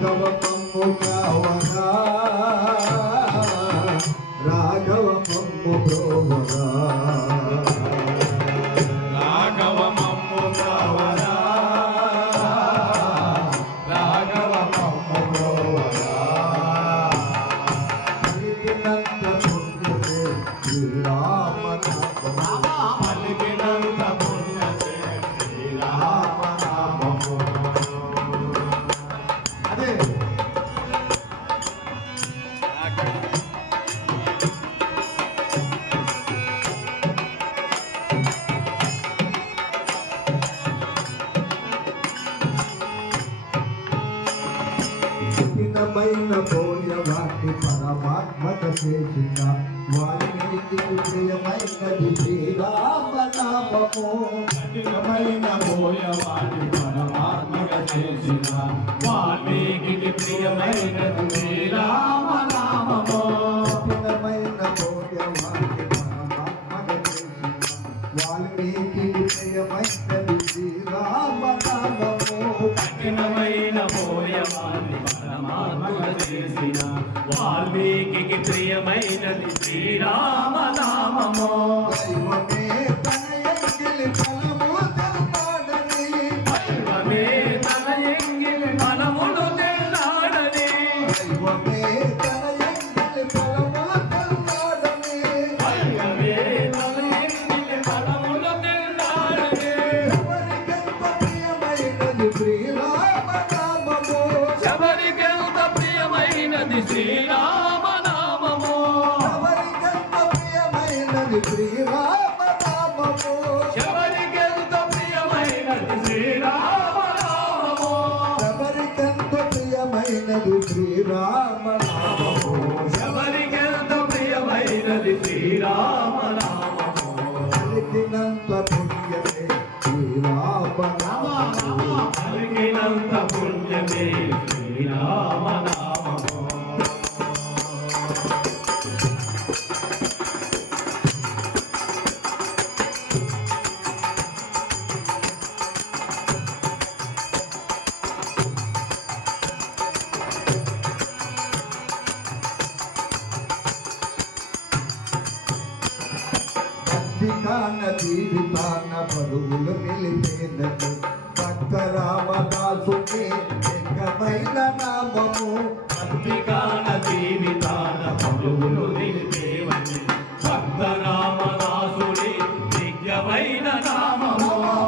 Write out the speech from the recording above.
ರಾಘವ ಪಮ್ಮು ರಾಘವ ಪಮ್ಮು அது Bye, Napoleon. వాటి పరమాత్మక చేసిన వారికి ప్రియమైనది శ్రీరామనామము నామము కఠినమైన పోయవాడి పరమాత్మక చేసిన వాల్మీకి ప్రియమైనది శ్రీరామనామము కఠినమైన పోయ వాటి పరమాత్మక చేసిన వాల్మీకి చేసిన వాల్మీకి ప్రియమైనది శ్రీరామ ప్రియమైనది శ్రీరామ నామము ఎవరికెంత ప్రియమైనది శ్రీరామ నామము ఎవరికెంత ప్రియమైనది శ్రీరామ నామము ఎవరికెంత ప్రియమైనది శ్రీరామ నామము ఎవరికెంత ప్రియమైనది శ్రీరామ నామము పలికినంత పుణ్యమే శ్రీరామ నామము కలిగినంత పుణ్యమే శ్రీరామ భక్తికాన జీవితాన్న పరువులు నిలిపేందుకు భక్త రామదాసుని ఎక్కమైన నామము. అంతికాల జీవితాన పలువులు నిలిపేవని భక్త రామదాసుడి దివ్యమైన నామము.